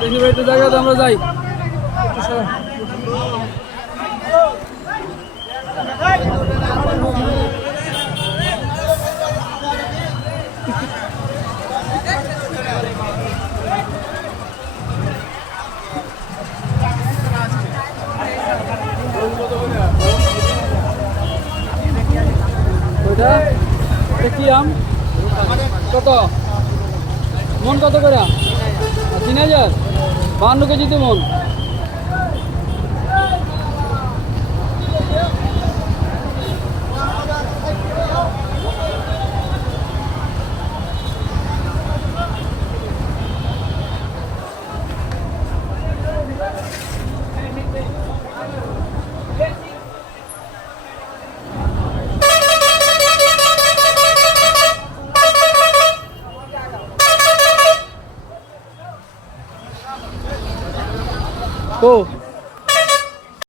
দেখি ভাই একটু জায়গাতে আমরা যাই। ওইটা কি আম কত মন কত করে? 3000, 52 কেজিতে মন। ও